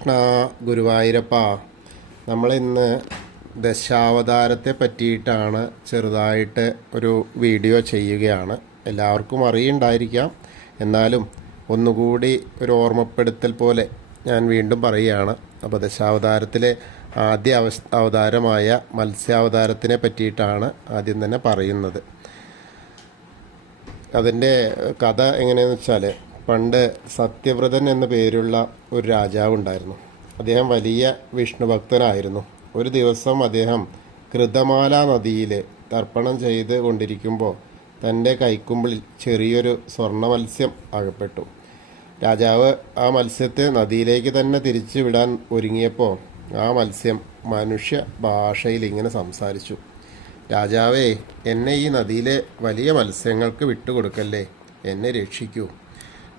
കൃഷ്ണ ഗുരുവായൂരപ്പ. നമ്മളിന്ന് ദശാവതാരത്തെ പറ്റിയിട്ടാണ് ചെറുതായിട്ട് ഒരു വീഡിയോ ചെയ്യുകയാണ്. എല്ലാവർക്കും അറിയുണ്ടായിരിക്കാം, എന്നാലും ഒന്നുകൂടി ഒരു ഓർമ്മപ്പെടുത്തൽ പോലെ ഞാൻ വീണ്ടും പറയുകയാണ്. അപ്പോൾ ദശാവതാരത്തിലെ ആദ്യ അവതാരമായ മത്സ്യാവതാരത്തിനെ പറ്റിയിട്ടാണ് ആദ്യം തന്നെ പറയുന്നത്. അതിൻ്റെ കഥ എങ്ങനെയാണെന്ന് വെച്ചാൽ, പണ്ട് സത്യവ്രതൻ എന്ന പേരുള്ള ഒരു രാജാവ് ഉണ്ടായിരുന്നു. അദ്ദേഹം വലിയ വിഷ്ണു ഭക്തനായിരുന്നു. ഒരു ദിവസം അദ്ദേഹം കൃതമാല നദിയിൽ തർപ്പണം ചെയ്ത് കൊണ്ടിരിക്കുമ്പോൾ തൻ്റെ കൈക്കുമ്പിളിൽ ചെറിയൊരു സ്വർണ്ണ മത്സ്യം അകപ്പെട്ടു. രാജാവ് ആ മത്സ്യത്തെ നദിയിലേക്ക് തന്നെ തിരിച്ചു വിടാൻ ഒരുങ്ങിയപ്പോൾ ആ മത്സ്യം മനുഷ്യ ഭാഷയിൽ ഇങ്ങനെ സംസാരിച്ചു: രാജാവേ, എന്നെ ഈ നദിയിലെ വലിയ മത്സ്യങ്ങൾക്ക് വിട്ടുകൊടുക്കല്ലേ, എന്നെ രക്ഷിക്കൂ.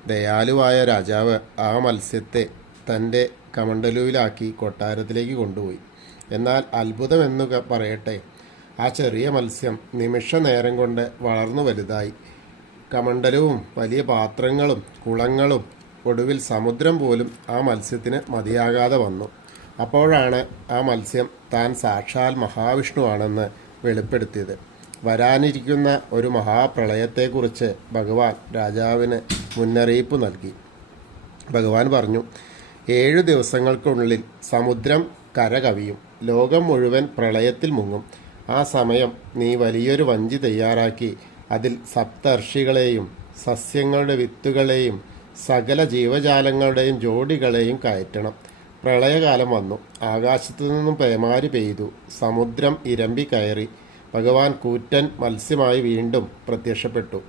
ദയാലുവായ രാജാവ് ആ മത്സ്യത്തെ തൻ്റെ കമണ്ടലുവിലാക്കി കൊട്ടാരത്തിലേക്ക് കൊണ്ടുപോയി. എന്നാൽ അത്ഭുതമെന്നു പറയട്ടെ, ആ ചെറിയ മത്സ്യം നിമിഷ നേരം കൊണ്ട് വളർന്നു വലുതായി. കമണ്ടലവും വലിയ പാത്രങ്ങളും കുളങ്ങളും ഒടുവിൽ സമുദ്രം പോലും ആ മത്സ്യത്തിന് മതിയാകാതെ വന്നു. അപ്പോഴാണ് ആ മത്സ്യം താൻ സാക്ഷാൽ മഹാവിഷ്ണുവാണെന്ന് വെളിപ്പെടുത്തിയത്. വരാനിരിക്കുന്ന ഒരു മഹാപ്രളയത്തെക്കുറിച്ച് ഭഗവാൻ രാജാവിന് മുന്നറിയിപ്പ് നൽകി. ഭഗവാൻ പറഞ്ഞു: 7 ദിവസങ്ങൾക്കുള്ളിൽ സമുദ്രം കര കവിയും, ലോകം മുഴുവൻ പ്രളയത്തിൽ മുങ്ങും. ആ സമയം നീ വലിയൊരു വഞ്ചി തയ്യാറാക്കി അതിൽ സപ്തർഷികളെയും സസ്യങ്ങളുടെ വിത്തുകളെയും സകല ജീവജാലങ്ങളുടെയും ജോഡികളെയും കയറ്റണം. പ്രളയകാലം വന്നു. ആകാശത്തു നിന്നും പേമാരി പെയ്തു. സമുദ്രം ഇരമ്പി കയറി. ഭഗവാൻ കൂറ്റൻ മത്സ്യമായി വീണ്ടും പ്രത്യക്ഷപ്പെട്ടു.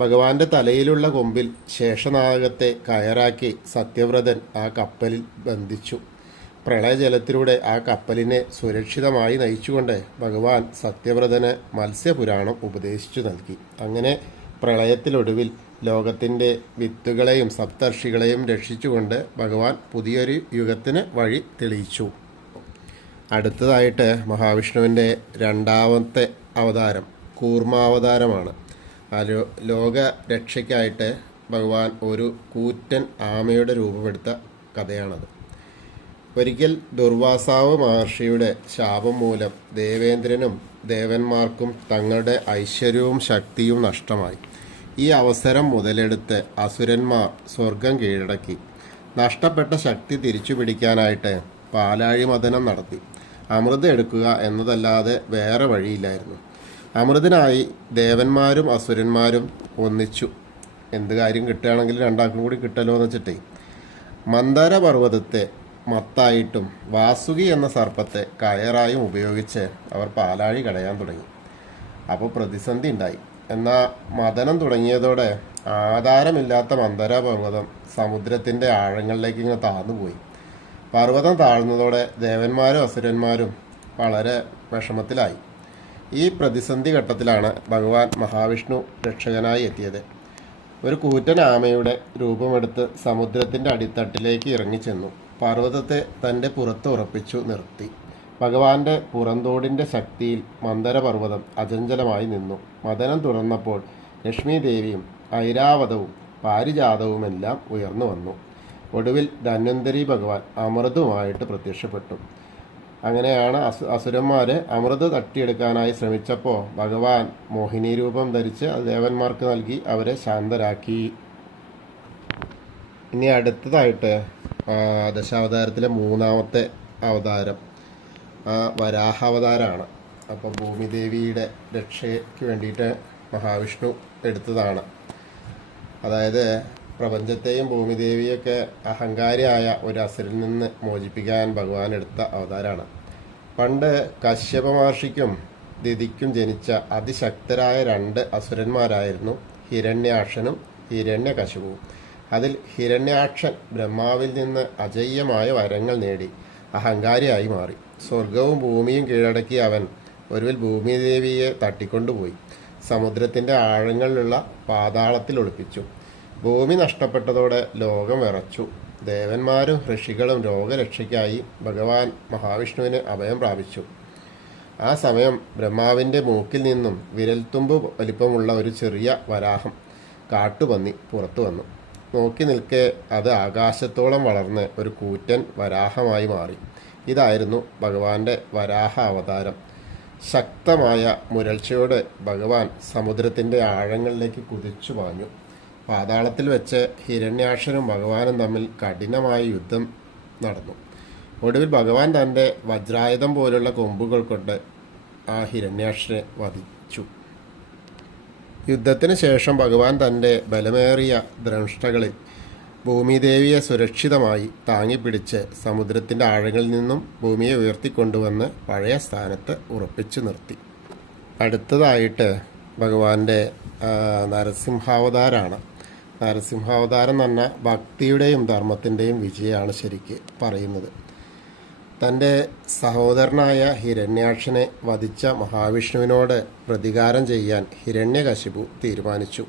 ഭഗവാന്റെ തലയിലുള്ള കൊമ്പിൽ ശേഷനാഗത്തെ കയറാക്കി സത്യവ്രതൻ ആ കപ്പലിൽ ബന്ധിച്ചു. പ്രളയജലത്തിലൂടെ ആ കപ്പലിനെ സുരക്ഷിതമായി നയിച്ചുകൊണ്ട് ഭഗവാൻ സത്യവ്രതന് മത്സ്യപുരാണം ഉപദേശിച്ചു നൽകി. അങ്ങനെ പ്രളയത്തിലൊടുവിൽ ലോകത്തിൻ്റെ വിത്തുകളെയും സപ്തർഷികളെയും രക്ഷിച്ചുകൊണ്ട് ഭഗവാൻ പുതിയൊരു യുഗത്തിന് വഴി തെളിയിച്ചു. അടുത്തതായിട്ട് മഹാവിഷ്ണുവിൻ്റെ രണ്ടാമത്തെ അവതാരം കൂർമാവതാരമാണ്. ആ ലോക രക്ഷയ്ക്കായിട്ട് ഭഗവാൻ ഒരു കൂറ്റൻ ആമയുടെ രൂപമെടുത്ത കഥയാണത്. ഒരിക്കൽ ദുർവാസാവ് മഹർഷിയുടെ ശാപം മൂലം ദേവേന്ദ്രനും ദേവന്മാർക്കും തങ്ങളുടെ ഐശ്വര്യവും ശക്തിയും നഷ്ടമായി. ഈ അവസരം മുതലെടുത്ത് അസുരന്മാർ സ്വർഗം കീഴടക്കി. നഷ്ടപ്പെട്ട ശക്തി തിരിച്ചു പിടിക്കാനായിട്ട് പാലാഴി മഥനം നടത്തി. അമൃത് എടുക്കുക എന്നതല്ലാതെ വേറെ വഴിയില്ലായിരുന്നു. അമൃതിനായി ദേവന്മാരും അസുരന്മാരും ഒന്നിച്ചു. എന്ത് കാര്യം കിട്ടുകയാണെങ്കിൽ രണ്ടാൾക്കും കൂടി കിട്ടല്ലോ എന്ന് വെച്ചിട്ടേ മന്ദാര പർവ്വതത്തെ മത്തായിട്ടും വാസുകി എന്ന സർപ്പത്തെ കയറായും ഉപയോഗിച്ച് അവർ പാലാഴി കടയാൻ തുടങ്ങി. അപ്പോൾ പ്രതിസന്ധി ഉണ്ടായി. എന്നാൽ മഥനം തുടങ്ങിയതോടെ ആധാരമില്ലാത്ത മന്ദര പർവ്വതം സമുദ്രത്തിൻ്റെ ആഴങ്ങളിലേക്ക് ഇങ്ങനെ താഴ്ന്നുപോയി. പർവ്വതം താഴ്ന്നതോടെ ദേവന്മാരും അസുരന്മാരും വളരെ വിഷമത്തിലായി. ഈ പ്രതിസന്ധി ഘട്ടത്തിലാണ് ഭഗവാൻ മഹാവിഷ്ണു രക്ഷകനായി എത്തിയത്. ഒരു കൂറ്റൻ ആമയുടെ രൂപമെടുത്ത് സമുദ്രത്തിൻ്റെ അടിത്തട്ടിലേക്ക് ഇറങ്ങിച്ചെന്നു. പർവ്വതത്തെ തൻ്റെ പുറത്ത് ഉറപ്പിച്ചു നിർത്തി. ഭഗവാന്റെ പുറന്തോടിൻ്റെ ശക്തിയിൽ മന്ദരപർവ്വതം അചഞ്ചലമായി നിന്നു. മഥനം തുറന്നപ്പോൾ ലക്ഷ്മി ദേവിയും ഐരാവതവും പാരിജാതവുമെല്ലാം ഉയർന്നു വന്നു. ഒടുവിൽ ധന്വന്തരി ഭഗവാൻ അമൃതുമായിട്ട് പ്രത്യക്ഷപ്പെട്ടു. അങ്ങനെയാണ് അസുരന്മാർ അമൃത് തട്ടിയെടുക്കാനായി ശ്രമിച്ചപ്പോൾ ഭഗവാൻ മോഹിനി രൂപം ധരിച്ച് ദേവന്മാർക്ക് നൽകി അവരെ ശാന്തരാക്കി. ഇനി അടുത്തതായിട്ട് ദശാവതാരത്തിലെ മൂന്നാമത്തെ അവതാരം വരാഹാവതാരമാണ്. അപ്പോൾ ഭൂമിദേവിയുടെ രക്ഷയ്ക്ക് വേണ്ടിയിട്ട് മഹാവിഷ്ണു എടുത്തതാണ്. അതായത് പ്രപഞ്ചത്തെയും ഭൂമിദേവിയൊക്കെ അഹങ്കാരിയായ ഒരു അസുരനിൽ നിന്ന് മോചിപ്പിക്കാൻ ഭഗവാൻ എടുത്ത അവതാരമാണ്. പണ്ട് കശ്യപ മഹർഷിക്കും ദിതിക്കും ജനിച്ച അതിശക്തരായ 2 അസുരന്മാരായിരുന്നു ഹിരണ്യാക്ഷനും ഹിരണ്യകശിപുവും. അതിൽ ഹിരണ്യാക്ഷൻ ബ്രഹ്മാവിൽ നിന്ന് അജയ്യമായ വരങ്ങൾ നേടി അഹങ്കാരിയായി മാറി. സ്വർഗവും ഭൂമിയും കീഴടക്കി അവൻ ഒടുവിൽ ഭൂമിദേവിയെ തട്ടിക്കൊണ്ടുപോയി സമുദ്രത്തിൻ്റെ ആഴങ്ങളിലുള്ള പാതാളത്തിൽ ഒളിപ്പിച്ചു. ഭൂമി നഷ്ടപ്പെട്ടതോടെ ലോകം വിറച്ചു. ദേവന്മാരും ഋഷികളും രോഗരക്ഷയ്ക്കായി ഭഗവാൻ മഹാവിഷ്ണുവിന് അഭയം പ്രാപിച്ചു. ആ സമയം ബ്രഹ്മാവിൻ്റെ മൂക്കിൽ നിന്നും വിരൽത്തുമ്പ് വലിപ്പമുള്ള ഒരു ചെറിയ വരാഹം കാട്ടുപന്നി പുറത്തു വന്നു. നോക്കി നിൽക്കെ അത് ആകാശത്തോളം വളർന്ന് ഒരു കൂറ്റൻ വരാഹമായി മാറി. ഇതായിരുന്നു ഭഗവാന്റെ വരാഹ അവതാരം. ശക്തമായ മുരൾച്ചയോടെ ഭഗവാൻ സമുദ്രത്തിൻ്റെ ആഴങ്ങളിലേക്ക് കുതിച്ചു പാഞ്ഞു. പാതാളത്തിൽ വെച്ച് ഹിരണ്യാക്ഷനും ഭഗവാനും തമ്മിൽ കഠിനമായ യുദ്ധം നടന്നു. ഒടുവിൽ ഭഗവാൻ തൻ്റെ വജ്രായുധം പോലുള്ള കൊമ്പുകൾ കൊണ്ട് ആ ഹിരണ്യാക്ഷനെ വധിച്ചു. യുദ്ധത്തിന് ശേഷം ഭഗവാൻ തൻ്റെ ബലമേറിയ ദ്രംഷ്ടകളിൽ ഭൂമിദേവിയെ സുരക്ഷിതമായി താങ്ങിപ്പിടിച്ച് സമുദ്രത്തിൻ്റെ ആഴങ്ങളിൽ നിന്നും ഭൂമിയെ ഉയർത്തിക്കൊണ്ടുവന്ന് പഴയ സ്ഥാനത്ത് ഉറപ്പിച്ചു നിർത്തി. അടുത്തതായിട്ട് ഭഗവാന്റെ നരസിംഹാവതാരമാണ്. നരസിംഹാവതാരം എന്ന് പറഞ്ഞാൽ ഭക്തിയുടെയും ധർമ്മത്തിൻ്റെയും വിജയമാണ് ശരിക്ക് പറയുന്നത്. തൻ്റെ സഹോദരനായ ഹിരണ്യാക്ഷനെ വധിച്ച മഹാവിഷ്ണുവിനോട് പ്രതികാരം ചെയ്യാൻ ഹിരണ്യകശിപു തീരുമാനിച്ചു.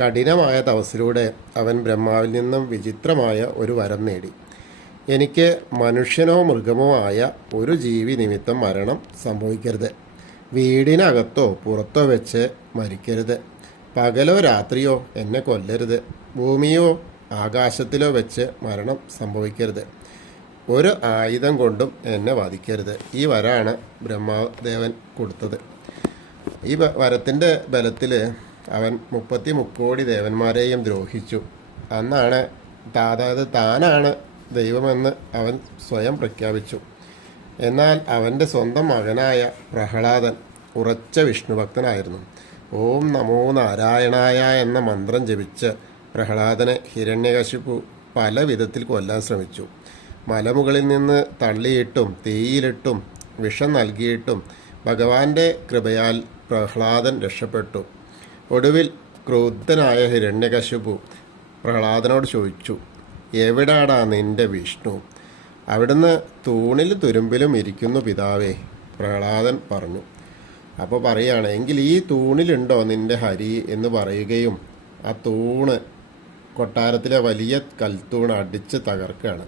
കഠിനമായ തപസ്സിലൂടെ അവൻ ബ്രഹ്മാവിൽ നിന്നും വിചിത്രമായ ഒരു വരം നേടി. എനിക്ക് മനുഷ്യനോ മൃഗമോ ആയ ഒരു ജീവി നിമിത്തം മരണം സംഭവിക്കരുത്. വീടിനകത്തോ പുറത്തോ വെച്ച് മരിക്കരുത്. പകലോ രാത്രിയോ എന്നെ കൊല്ലരുത്. ഭൂമിയോ ആകാശത്തിലോ വെച്ച് മരണം സംഭവിക്കരുത്. ഒരു ആയുധം കൊണ്ടും എന്നെ വധിക്കരുത്. ഈ വരാണ് ബ്രഹ്മദേവൻ കൊടുത്തത്. ഈ വരത്തിൻ്റെ ബലത്തിൽ അവൻ 33 ദേവന്മാരെയും ദ്രോഹിച്ചു. അന്നാണ് അതായത് താനാണ് ദൈവമെന്ന് അവൻ സ്വയം പ്രഖ്യാപിച്ചു. എന്നാൽ അവൻ്റെ സ്വന്തം മകനായ പ്രഹ്ലാദൻ ഉറച്ച വിഷ്ണുഭക്തനായിരുന്നു. ഓം നമോ നാരായണായ എന്ന മന്ത്രം ജപിച്ച് പ്രഹ്ലാദനെ ഹിരണ്യകശിപു പല വിധത്തിൽ കൊല്ലാൻ ശ്രമിച്ചു. മലമുകളിൽ നിന്ന് തള്ളിയിട്ടും തീയിലിട്ടും വിഷം നൽകിയിട്ടും ഭഗവാന്റെ കൃപയാൽ പ്രഹ്ലാദൻ രക്ഷപ്പെട്ടു. ഒടുവിൽ ക്രുദ്ധനായ ഹിരണ്യകശിപു പ്രഹ്ലാദനോട് ചോദിച്ചു, എവിടാടാ നിന്റെ വിഷ്ണു? അവിടുന്ന് തൂണിൽ തുരുമ്പിലും ഇരിക്കുന്നു പിതാവേ, പ്രഹ്ലാദൻ പറഞ്ഞു. അപ്പോൾ പറയുകയാണ്, എങ്കിൽ ഈ തൂണിലുണ്ടോ നിന്റെ ഹരി എന്ന് പറയുകയും ആ തൂണ് കൊട്ടാരത്തിലെ വലിയ കൽത്തൂൺ അടിച്ച് തകർക്കുകയാണ്.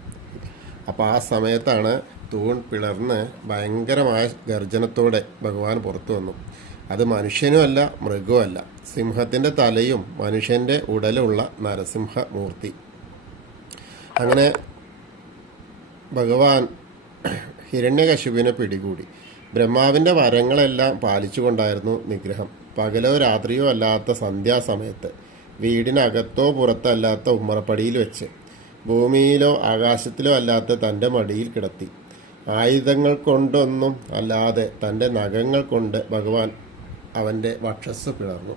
അപ്പോൾ ആ സമയത്താണ് തൂൺ പിളർന്ന് ഭയങ്കരമായ ഗർജനത്തോടെ ഭഗവാൻ പുറത്തു വന്നു. അത് മനുഷ്യനുമല്ല മൃഗവുമല്ല, സിംഹത്തിൻ്റെ തലയും മനുഷ്യൻ്റെ ഉടലുള്ള നരസിംഹമൂർത്തി. അങ്ങനെ ഭഗവാൻ ഹിരണ്യകശിപുവിനെ പിടികൂടി. ബ്രഹ്മാവിൻ്റെ വരങ്ങളെല്ലാം പാലിച്ചുകൊണ്ടായിരുന്നു നിഗ്രഹം. പകലോ രാത്രിയോ അല്ലാത്ത സന്ധ്യാസമയത്ത് വീടിനകത്തോ പുറത്തല്ലാത്ത ഉമ്മറപ്പടിയിൽ വെച്ച് ഭൂമിയിലോ ആകാശത്തിലോ അല്ലാത്ത തൻ്റെ മടിയിൽ കിടത്തി. ആയുധങ്ങൾ കൊണ്ടൊന്നും അല്ലാതെ തൻ്റെ നഖങ്ങൾ കൊണ്ട് ഭഗവാൻ അവൻ്റെ വക്ഷസ് പിളർന്നു.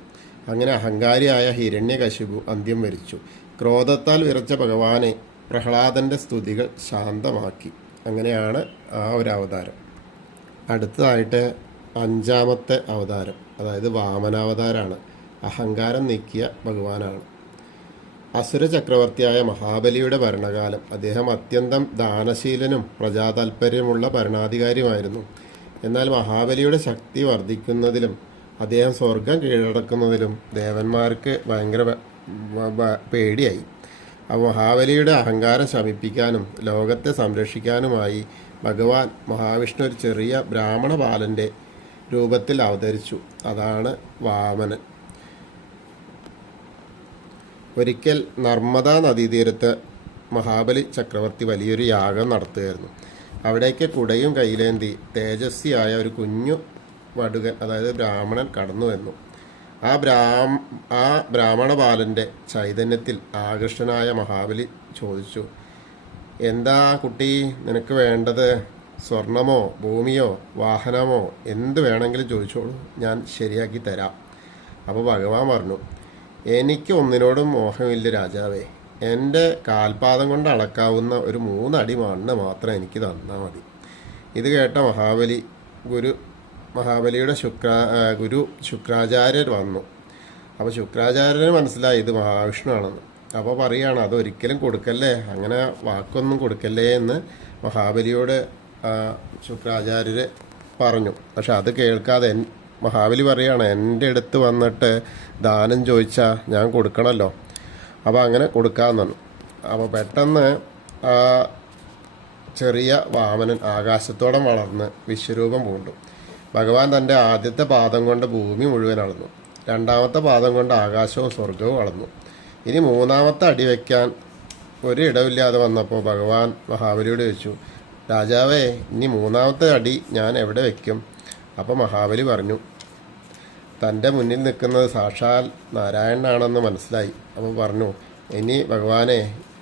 അങ്ങനെ അഹങ്കാരിയായ ഹിരണ്യകശിപു അന്ത്യം വരിച്ചു. ക്രോധത്താൽ വിറച്ച ഭഗവാനെ പ്രഹ്ലാദൻ്റെ സ്തുതികൾ ശാന്തമാക്കി. അങ്ങനെയാണ് ആ ഒരു അവതാരം. അടുത്തതായിട്ട് 5ാമത്തെ അവതാരം, അതായത് വാമനാവതാരമാണ്. അഹങ്കാരം നീക്കിയ ഭഗവാനാണ്. അസുര ചക്രവർത്തിയായ മഹാബലിയുടെ ഭരണകാലം. അദ്ദേഹം അത്യന്തം ദാനശീലനും പ്രജാതാൽപര്യമുള്ള ഭരണാധികാരിയുമായിരുന്നു. എന്നാൽ മഹാബലിയുടെ ശക്തി വർദ്ധിക്കുന്നതിലും അദ്ദേഹം സ്വർഗം കീഴടക്കുന്നതിലും ദേവന്മാർക്ക് ഭയങ്കര പേടിയായി. മഹാബലിയുടെ അഹങ്കാരം ശമിപ്പിക്കാനും ലോകത്തെ സംരക്ഷിക്കാനുമായി ഭഗവാൻ മഹാവിഷ്ണു ഒരു ചെറിയ ബ്രാഹ്മണ ബാലൻ്റെ രൂപത്തിൽ അവതരിച്ചു. അതാണ് വാമനൻ. ഒരിക്കൽ നർമ്മദാ നദീതീരത്ത് മഹാബലി ചക്രവർത്തി വലിയൊരു യാഗം നടത്തുകയായിരുന്നു. അവിടേക്ക് കുടയും കയ്യിലേന്തി തേജസ്വിയായ ഒരു കുഞ്ഞു വടുകൻ, അതായത് ബ്രാഹ്മണൻ, കടന്നു വന്നു. ആ ബ്രാഹ്മണ ബാലൻ്റെ ചൈതന്യത്തിൽ ആകൃഷ്ടനായ മഹാബലി ചോദിച്ചു, എന്താ കുട്ടി നിനക്ക് വേണ്ടത്? സ്വർണമോ ഭൂമിയോ വാഹനമോ എന്ത് വേണമെങ്കിലും ചോദിച്ചോളൂ, ഞാൻ ശരിയാക്കി തരാം. അപ്പോൾ ഭഗവാൻ പറഞ്ഞു, എനിക്ക് ഒന്നിനോടും മോഹമില്ല രാജാവേ. എൻ്റെ കാൽപാദം കൊണ്ട് അളക്കാവുന്ന ഒരു 3 അടി മണ്ണ് മാത്രം എനിക്ക് തന്നാൽ മതി. ഇത് കേട്ട മഹാബലിയുടെ ഗുരു ശുക്രാചാര്യർ വന്നു. അപ്പോൾ ശുക്രാചാര്യന് മനസ്സിലായി ഇത് മഹാവിഷ്ണു ആണെന്ന്. അപ്പോൾ പറയുകയാണ്, അതൊരിക്കലും കൊടുക്കല്ലേ, അങ്ങനെ വാക്കൊന്നും കൊടുക്കല്ലേ എന്ന് മഹാബലിയോട് ശുക്രാചാര്യർ പറഞ്ഞു. പക്ഷെ അത് കേൾക്കാതെ മഹാബലി പറയുകയാണ്, എൻ്റെ അടുത്ത് വന്നിട്ട് ദാനം ചോദിച്ചാൽ ഞാൻ കൊടുക്കണമല്ലോ, അപ്പോൾ അങ്ങനെ കൊടുക്കാമെന്നാണ്. അപ്പോൾ പെട്ടെന്ന് ആ ചെറിയ വാമനൻ ആകാശത്തോളം വളർന്ന് വിശ്വരൂപം പൂണ്ടു. ഭഗവാൻ തൻ്റെ ആദ്യത്തെ പാദം കൊണ്ട് ഭൂമി മുഴുവൻ അളന്നു. 2ാമത്തെ പാദം കൊണ്ട് ആകാശവും സ്വർഗവും അളന്നു. ഇനി മൂന്നാമത്തെ അടി വയ്ക്കാൻ ഒരിടവില്ലാതെ വന്നപ്പോൾ ഭഗവാൻ മഹാബലിയോട് ചോദിച്ചു, രാജാവേ, ഇനി മൂന്നാമത്തെ അടി ഞാൻ എവിടെ വയ്ക്കും? അപ്പോൾ മഹാബലി പറഞ്ഞു, തൻ്റെ മുന്നിൽ നിൽക്കുന്നത് സാക്ഷാൽ നാരായണനാണെന്ന് മനസ്സിലായി. അപ്പോൾ പറഞ്ഞു, ഇനി ഭഗവാനെ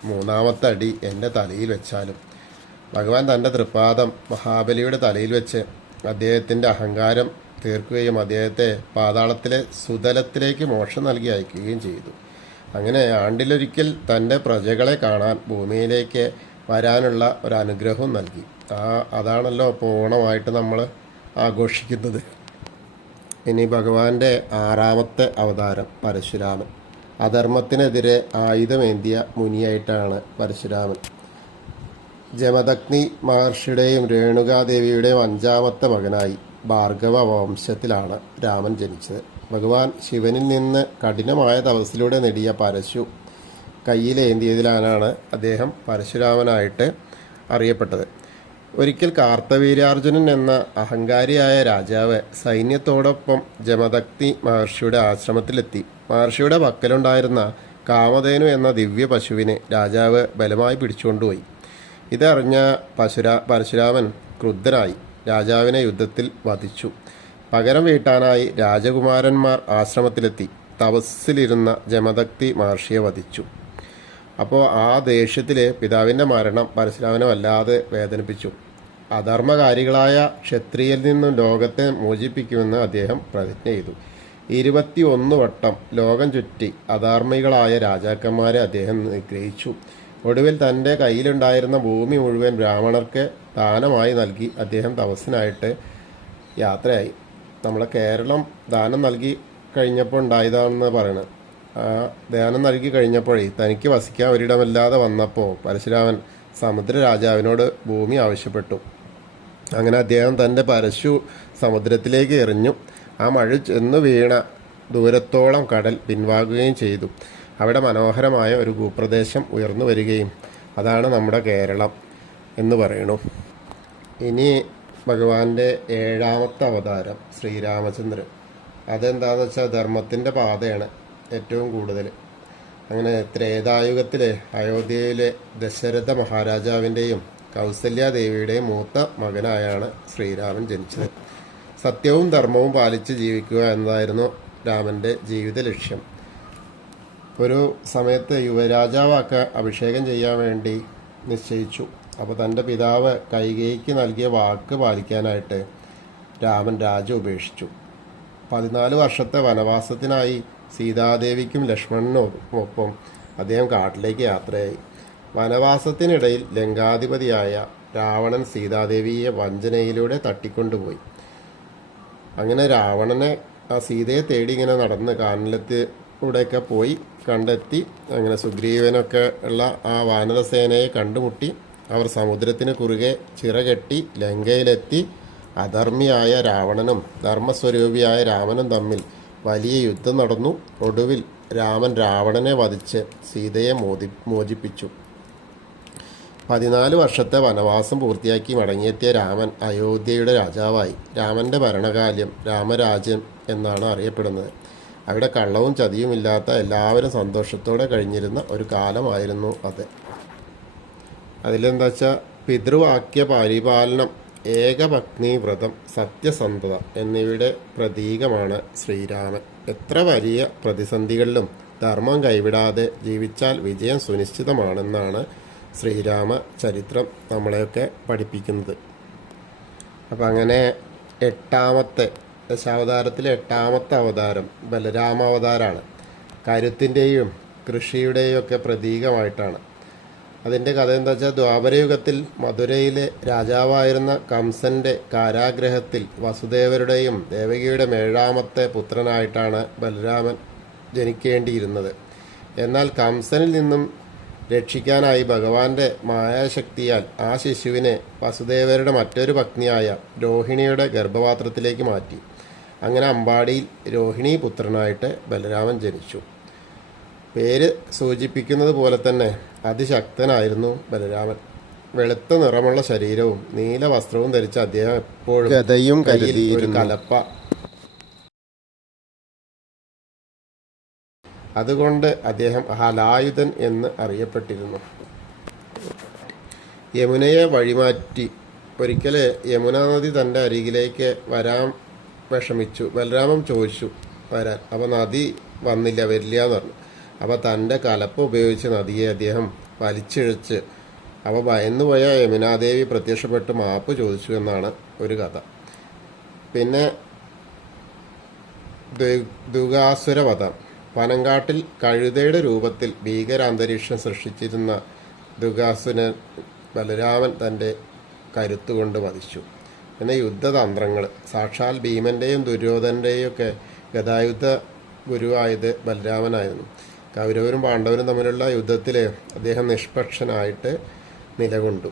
മൂന്നാമത്തെ അടി എൻ്റെ തലയിൽ വെച്ചാലും. ഭഗവാൻ തൻ്റെ തൃപ്പാദം മഹാബലിയുടെ തലയിൽ വെച്ച് അദ്ദേഹത്തിൻ്റെ അഹങ്കാരം തീർക്കുകയും അദ്ദേഹത്തെ പാതാളത്തിലെ സുതലത്തിലേക്ക് മോക്ഷം നൽകി അയക്കുകയും ചെയ്തു. അങ്ങനെ ആണ്ടിലൊരിക്കൽ തൻ്റെ പ്രജകളെ കാണാൻ ഭൂമിയിലേക്ക് വരാനുള്ള ഒരു അനുഗ്രഹവും നൽകി. അതാണല്ലോ ഇപ്പോൾ ഓണമായിട്ട് നമ്മൾ ആഘോഷിക്കുന്നത്. ഇനി ഭഗവാന്റെ ആറാമത്തെ അവതാരം പരശുരാമൻ. അധർമ്മത്തിനെതിരെ ആയുധമേന്തിയ മുനിയായിട്ടാണ് പരശുരാമൻ. ജമദഗ്നി മഹർഷിയുടെയും രേണുകാദേവിയുടെയും 5ാമത്തെ മകനായി ഭാർഗവ വംശത്തിലാണ് രാമൻ ജനിച്ചത്. ഭഗവാൻ ശിവനിൽ നിന്ന് കഠിനമായ തപസ്സിലൂടെ നേടിയ പരശു കയ്യിലേന്തിയതിലാണ് അദ്ദേഹം പരശുരാമനായിട്ട് അറിയപ്പെട്ടത്. ഒരിക്കൽ കാർത്തവീര്യാർജുനൻ എന്ന അഹങ്കാരിയായ രാജാവ് സൈന്യത്തോടൊപ്പം ജമദഗ്നി മഹർഷിയുടെ ആശ്രമത്തിലെത്തി. മഹർഷിയുടെ പക്കലുണ്ടായിരുന്ന കാമധേനു എന്ന ദിവ്യ പശുവിനെ രാജാവ് ബലമായി പിടിച്ചുകൊണ്ടുപോയി. ഇതറിഞ്ഞ പരശുരാമൻ ക്രുദ്ധനായി രാജാവിനെ യുദ്ധത്തിൽ വധിച്ചു. പകരം വീട്ടാനായി രാജകുമാരന്മാർ ആശ്രമത്തിലെത്തി തപസ്സിലിരുന്ന ജമദഗ്നി മഹർഷിയെ വധിച്ചു. അപ്പോൾ ആ ദേഷ്യത്തിൽ പിതാവിൻ്റെ മരണം പരശുരാമനെ വല്ലാതെ വേദനിപ്പിച്ചു. അധർമ്മകാരികളായ ക്ഷത്രിയരിൽ നിന്നും ലോകത്തെ മോചിപ്പിക്കുമെന്ന് അദ്ദേഹം പ്രതിജ്ഞ ചെയ്തു. 21 വട്ടം ലോകം ചുറ്റി അധാർമികളായ രാജാക്കന്മാരെ അദ്ദേഹം നിഗ്രഹിച്ചു. ഒടുവിൽ തൻ്റെ കയ്യിലുണ്ടായിരുന്ന ഭൂമി മുഴുവൻ ബ്രാഹ്മണർക്ക് ദാനമായി നൽകി അദ്ദേഹം തപസ്സിനായിട്ട് യാത്രയായി. നമ്മളെ കേരളം ദാനം നൽകി കഴിഞ്ഞപ്പോൾ ഉണ്ടായതാണെന്ന് പറയണത്. ആ ദാനം നൽകി കഴിഞ്ഞപ്പോഴേ തനിക്ക് വസിക്കാൻ ഒരിടമില്ലാതെ വന്നപ്പോൾ പരശുരാമൻ സമുദ്ര രാജാവിനോട് ഭൂമി ആവശ്യപ്പെട്ടു. അങ്ങനെ അദ്ദേഹം തൻ്റെ പരശു സമുദ്രത്തിലേക്ക് എറിഞ്ഞു. ആ മഴ ചെന്നു വീണ ദൂരത്തോളം കടൽ പിൻവാങ്ങുകയും ചെയ്തു. അവിടെ മനോഹരമായ ഒരു ഭൂപ്രദേശം ഉയർന്നു വരികയും അതാണ് നമ്മുടെ കേരളം എന്ന് പറയുന്നു. ഇനി ഭഗവാന്റെ 7ാമത്തെ അവതാരം ശ്രീരാമചന്ദ്രൻ. അതെന്താണെന്ന് വെച്ചാൽ ധർമ്മത്തിൻ്റെ പാതയാണ് ഏറ്റവും കൂടുതൽ. അങ്ങനെ ത്രേതായുഗത്തിലെ അയോധ്യയിലെ ദശരഥ മഹാരാജാവിൻ്റെയും കൗസല്യാദേവിയുടെയും മൂത്ത മകനായാണ് ശ്രീരാമൻ ജനിച്ചത്. സത്യവും ധർമ്മവും പാലിച്ച് ജീവിക്കുക എന്നതായിരുന്നു രാമൻ്റെ ജീവിത ലക്ഷ്യം. ഒരു സമയത്ത് യുവരാജാവാക്ക അഭിഷേകം ചെയ്യാൻ വേണ്ടി നിശ്ചയിച്ചു. അപ്പോൾ തൻ്റെ പിതാവ് കൈകേയിക്ക് നൽകിയ വാക്ക് പാലിക്കാനായിട്ട് രാമൻ രാജ്യം ഉപേക്ഷിച്ചു. 14 വർഷത്തെ വനവാസത്തിനായി സീതാദേവിക്കും ലക്ഷ്മണനുമൊപ്പം അദ്ദേഹം കാട്ടിലേക്ക് യാത്രയായി. വനവാസത്തിനിടയിൽ ലങ്കാധിപതിയായ രാവണൻ സീതാദേവിയെ വഞ്ചനയിലൂടെ തട്ടിക്കൊണ്ടുപോയി. അങ്ങനെ രാവണനെ ആ സീതയെ തേടി ഇങ്ങനെ നടന്ന് കാനലത്തിലൂടെയൊക്കെ പോയി കണ്ടെത്തി. അങ്ങനെ സുഗ്രീവനൊക്കെ ഉള്ള ആ വാനരസേനയെ കണ്ടുമുട്ടി. അവർ സമുദ്രത്തിന് കുറുകെ ചിറകെട്ടി ലങ്കയിലെത്തി. അധർമ്മിയായ രാവണനും ധർമ്മസ്വരൂപിയായ രാമനും തമ്മിൽ വലിയ യുദ്ധം നടന്നു. ഒടുവിൽ രാമൻ രാവണനെ വധിച്ച് സീതയെ മോചിപ്പിച്ചു. 14 വർഷത്തെ വനവാസം പൂർത്തിയാക്കി മടങ്ങിയെത്തിയ രാമൻ അയോധ്യയുടെ രാജാവായി. രാമൻ്റെ ഭരണകാലം രാമരാജ്യം എന്നാണ് അറിയപ്പെടുന്നത്. അവിടെ കള്ളവും ചതിയുമില്ലാത്ത എല്ലാവരും സന്തോഷത്തോടെ കഴിഞ്ഞിരുന്ന ഒരു കാലമായിരുന്നു അത്. അതിലെന്താ വെച്ചാൽ പിതൃവാക്യ പരിപാലനം, ഏകപത്നി വ്രതം, സത്യസന്ധത എന്നിവയുടെ പ്രതീകമാണ് ശ്രീരാമൻ. എത്ര വലിയ പ്രതിസന്ധികളിലും ധർമ്മം കൈവിടാതെ ജീവിച്ചാൽ വിജയം സുനിശ്ചിതമാണെന്നാണ് ശ്രീരാമ ചരിത്രം നമ്മളെയൊക്കെ പഠിപ്പിക്കുന്നത്. അപ്പം അങ്ങനെ 8ാമത്തെ ദശാവതാരത്തിലെ 8ാമത്തെ അവതാരം ബലരാമാവതാരമാണ്. കരുത്തിൻ്റെയും കൃഷിയുടെയും ഒക്കെ പ്രതീകമായിട്ടാണ്. അതിൻ്റെ കഥ എന്താ വെച്ചാൽ ദ്വാപരയുഗത്തിൽ മധുരയിലെ രാജാവായിരുന്ന കംസൻ്റെ കാരാഗ്രഹത്തിൽ വസുദേവരുടെയും ദേവകിയുടെ 7ാമത്തെ പുത്രനായിട്ടാണ് ബലരാമൻ ജനിക്കേണ്ടിയിരുന്നത്. എന്നാൽ കംസനിൽ നിന്നും രക്ഷിക്കാനായി ഭഗവാന്റെ മായാശക്തിയാൽ ആ ശിശുവിനെ വസുദേവരുടെ മറ്റൊരു പത്നിയായ രോഹിണിയുടെ ഗർഭപാത്രത്തിലേക്ക് മാറ്റി. അങ്ങനെ അമ്പാടിയിൽ രോഹിണി പുത്രനായിട്ട് ബലരാമൻ ജനിച്ചു. പേര് സൂചിപ്പിക്കുന്നത് പോലെ തന്നെ അതിശക്തനായിരുന്നു ബലരാമൻ. വെളുത്ത നിറമുള്ള ശരീരവും നീല വസ്ത്രവും ധരിച്ച അദ്ദേഹം എപ്പോഴും ഗദയും കയ്യിൽ ഒരു കലപ്പ അതുകൊണ്ട് അദ്ദേഹം ഹലായുധൻ എന്ന് അറിയപ്പെട്ടിരുന്നു. യമുനയെ വഴിമാറ്റി. ഒരിക്കൽ യമുനാ നദി തൻ്റെ അരികിലേക്ക് വരാൻ വിഷമിച്ചു. ബലരാമൻ ചോദിച്ചു വരാൻ. അപ്പോൾ നദി വരില്ല എന്ന് പറഞ്ഞു. അപ്പോൾ തൻ്റെ കലപ്പ ഉപയോഗിച്ച് നദിയെ അദ്ദേഹം വലിച്ചിഴച്ച്. അപ്പോൾ ഭയന്നുപോയ യമുനാദേവി പ്രത്യക്ഷപ്പെട്ട് മാപ്പ് ചോദിച്ചു എന്നാണ് ഒരു കഥ. പിന്നെ ദുഗാസുരവധം. പനങ്കാട്ടിൽ കഴുതയുടെ രൂപത്തിൽ ഭീകരാന്തരീക്ഷം സൃഷ്ടിച്ചിരുന്ന ദുഗാസുരൻ ബലരാമൻ തൻ്റെ കരുത്തുകൊണ്ട് വധിച്ചു. പിന്നെ യുദ്ധതന്ത്രങ്ങൾ. സാക്ഷാൽ ഭീമൻ്റെയും ദുര്യോധനൻ്റെയും ഒക്കെ ഗദായുദ്ധ ഗുരുവായത് ബലരാമനായിരുന്നു. കൗരവരും പാണ്ഡവരും തമ്മിലുള്ള യുദ്ധത്തിൽ അദ്ദേഹം നിഷ്പക്ഷനായിട്ട് നിലകൊണ്ടു.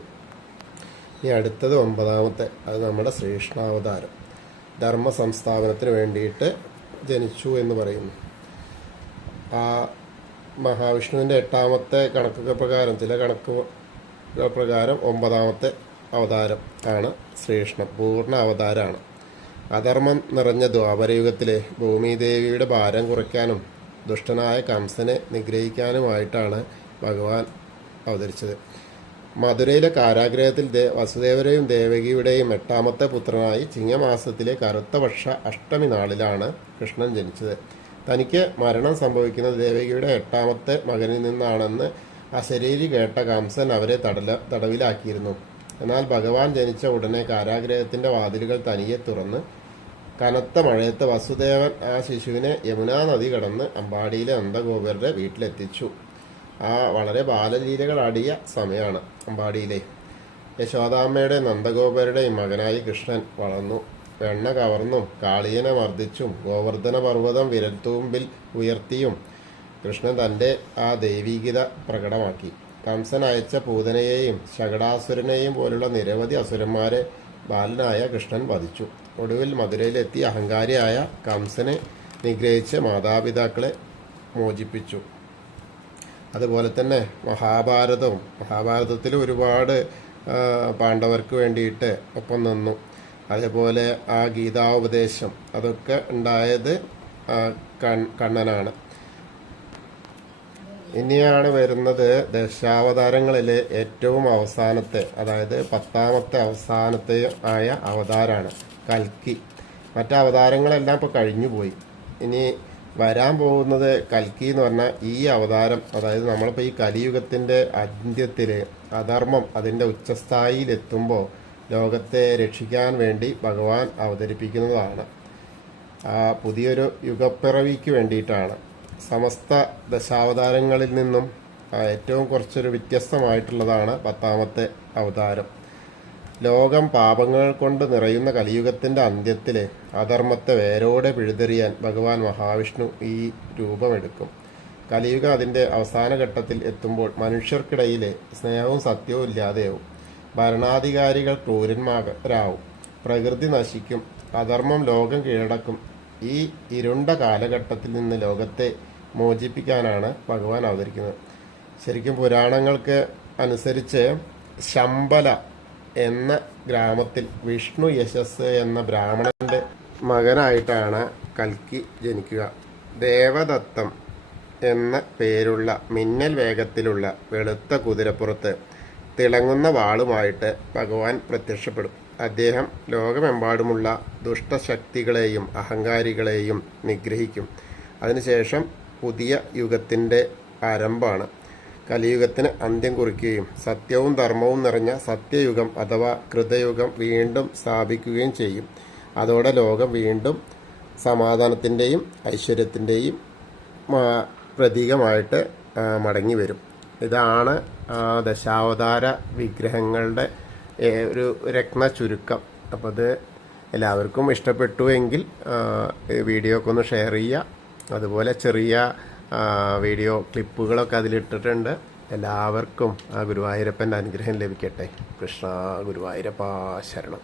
ഇനി അടുത്തത് 9ാമത്തെ, അത് നമ്മുടെ ശ്രീകൃഷ്ണാവതാരം. ധർമ്മ സംസ്ഥാപനത്തിന് വേണ്ടിയിട്ട് ജനിച്ചു എന്ന് പറയുന്നു. ആ മഹാവിഷ്ണുവിൻ്റെ 8ാമത്തെ കണക്കൊക്കെ പ്രകാരം, ചില കണക്ക് പ്രകാരം 9ാമത്തെ അവതാരം ആണ് ശ്രീകൃഷ്ണൻ. പൂർണ്ണ അവതാരമാണ്. അധർമ്മം നിറഞ്ഞ ദ്വാപരയുഗത്തിലെ ഭൂമിദേവിയുടെ ഭാരം കുറയ്ക്കാനും ദുഷ്ടനായ കംസനെ നിഗ്രഹിക്കാനുമായിട്ടാണ് ഭഗവാൻ അവതരിച്ചത്. മധുരയിലെ കാരാഗ്രഹത്തിൽ വസുദേവരെയും ദേവകിയുടെയും 8ാമത്തെ പുത്രനായി ചിങ്ങമാസത്തിലെ കറുത്തപക്ഷ അഷ്ടമി നാളിലാണ് കൃഷ്ണൻ ജനിച്ചത്. തനിക്ക് മരണം സംഭവിക്കുന്നത് ദേവകിയുടെ 8ാമത്തെ മകനിൽ നിന്നാണെന്ന് അശരീരി കേട്ട കംസൻ അവരെ തടവിലാക്കിയിരുന്നു. എന്നാൽ ഭഗവാൻ ജനിച്ച ഉടനെ കാരാഗ്രഹത്തിൻ്റെ വാതിലുകൾ തനിയെ തുറന്ന് കനത്ത മഴയത്ത് വസുദേവൻ ആ ശിശുവിനെ യമുനാ നദി കടന്ന് അമ്പാടിയിലെ നന്ദഗോപരുടെ വീട്ടിലെത്തിച്ചു. ആ വളരെ ബാലലീലകളാടിയ സമയമാണ് അമ്പാടിയിലെ. യശോദാമ്മയുടെയും നന്ദഗോപരുടെയും മകനായി കൃഷ്ണൻ വളർന്നു. വെണ്ണ കവർന്നും കാളിയനെ മർദ്ദിച്ചും ഗോവർദ്ധന പർവ്വതം വിരൽത്തൂമ്പിൽ ഉയർത്തിയും കൃഷ്ണൻ തൻ്റെ ആ ദൈവീകത പ്രകടമാക്കി. കംസൻ അയച്ച പൂതനയെയും ശകടാസുരനെയും പോലുള്ള നിരവധി അസുരന്മാരെ ബാലനായ കൃഷ്ണൻ വധിച്ചു. ഒടുവിൽ മധുരയിലെത്തി അഹങ്കാരിയായ കംസനെ നിഗ്രഹിച്ച് മാതാപിതാക്കളെ മോചിപ്പിച്ചു. അതുപോലെ തന്നെ മഹാഭാരതത്തിൽ ഒരുപാട് പാണ്ഡവർക്ക് വേണ്ടിയിട്ട് ഒപ്പം നിന്നു. അതേപോലെ ആ ഗീതാോപദേശം അതൊക്കെ ഉണ്ടായത് കണ്ണനാണ്. ഇനിയാണ് വരുന്നത് ദശാവതാരങ്ങളിലെ ഏറ്റവും അവസാനത്തെ, അതായത് 10ാമത്തെ അവസാനത്തെ ആയ അവതാരമാണ് കൽക്കി. മറ്റ് അവതാരങ്ങളെല്ലാം ഇപ്പോൾ കഴിഞ്ഞുപോയി. ഇനി വരാൻ പോകുന്നത് കൽക്കി എന്ന് പറഞ്ഞാൽ ഈ അവതാരം, അതായത് നമ്മളിപ്പോൾ ഈ കലിയുഗത്തിൻ്റെ അന്ത്യത്തിൽ അധർമ്മം അതിൻ്റെ ഉച്ചസ്ഥായിയിലെത്തുമ്പോൾ ലോകത്തെ രക്ഷിക്കാൻ വേണ്ടി ഭഗവാൻ അവതരിപ്പിക്കുന്നതാണ്. ആ പുതിയൊരു യുഗപ്പിറവിക്ക് വേണ്ടിയിട്ടാണ്. സമസ്ത ദശാവതാരങ്ങളിൽ നിന്നും ഏറ്റവും കുറച്ചൊരു വ്യത്യസ്തമായിട്ടുള്ളതാണ് 10ാമത്തെ അവതാരം. ലോകം പാപങ്ങൾ കൊണ്ട് നിറയുന്ന കലിയുഗത്തിൻ്റെ അന്ത്യത്തിൽ അധർമ്മത്തെ വേരോടെ പിഴുതെറിയാൻ ഭഗവാൻ മഹാവിഷ്ണു ഈ രൂപമെടുക്കും. കലിയുഗം അതിൻ്റെ അവസാന ഘട്ടത്തിൽ എത്തുമ്പോൾ മനുഷ്യർക്കിടയിൽ സ്നേഹവും സത്യവും ഇല്ലാതെയാവും. ഭരണാധികാരികൾ ക്രൂരന്മാരാവും. പ്രകൃതി നശിക്കും. അധർമ്മം ലോകം കീഴടക്കും. ഈ ഇരുണ്ട കാലഘട്ടത്തിൽ നിന്ന് ലോകത്തെ മോചിപ്പിക്കാനാണ് ഭഗവാൻ അവതരിക്കുന്നത്. ശരിക്കും പുരാണങ്ങൾക്ക് അനുസരിച്ച് ശമ്പല എന്ന ഗ്രാമത്തിൽ വിഷ്ണു യശസ് എന്ന ബ്രാഹ്മണന്റെ മകനായിട്ടാണ് കൽക്കി ജനിക്കുക. ദേവദത്തം എന്ന പേരുള്ള മിന്നൽ വേഗത്തിലുള്ള വെളുത്ത കുതിരപ്പുറത്ത് തിളങ്ങുന്ന വാളുമായിട്ട് ഭഗവാൻ പ്രത്യക്ഷപ്പെടും. അദ്ദേഹം ലോകമെമ്പാടുമുള്ള ദുഷ്ടശക്തികളെയും അഹങ്കാരികളെയും നിഗ്രഹിക്കും. അതിനുശേഷം പുതിയ യുഗത്തിൻ്റെ ആരംഭമാണ്. കലിയുഗത്തിന് അന്ത്യം കുറിക്കുകയും സത്യവും ധർമ്മവും നിറഞ്ഞ സത്യയുഗം അഥവാ കൃതയുഗം വീണ്ടും സ്ഥാപിക്കുകയും ചെയ്യും. അതോടെ ലോകം വീണ്ടും സമാധാനത്തിൻ്റെയും ഐശ്വര്യത്തിൻ്റെയും പ്രതീകമായിട്ട് മടങ്ങി വരും. ഇതാണ് ദശാവതാര വിഗ്രഹങ്ങളുടെ ഒരു രത്ന ചുരുക്കം. അപ്പോൾ അത് എല്ലാവർക്കും ഇഷ്ടപ്പെട്ടു എങ്കിൽ വീഡിയോ ഒക്കെ ഒന്ന് ഷെയർ ചെയ്യുക. അതുപോലെ ചെറിയ വീഡിയോ ക്ലിപ്പുകളൊക്കെ അതിലിട്ടിട്ടുണ്ട്. എല്ലാവർക്കും ആ ഗുരുവായൂരപ്പൻ്റെ അനുഗ്രഹം ലഭിക്കട്ടെ. കൃഷ്ണ ഗുരുവായൂരപ്പ ശരണം.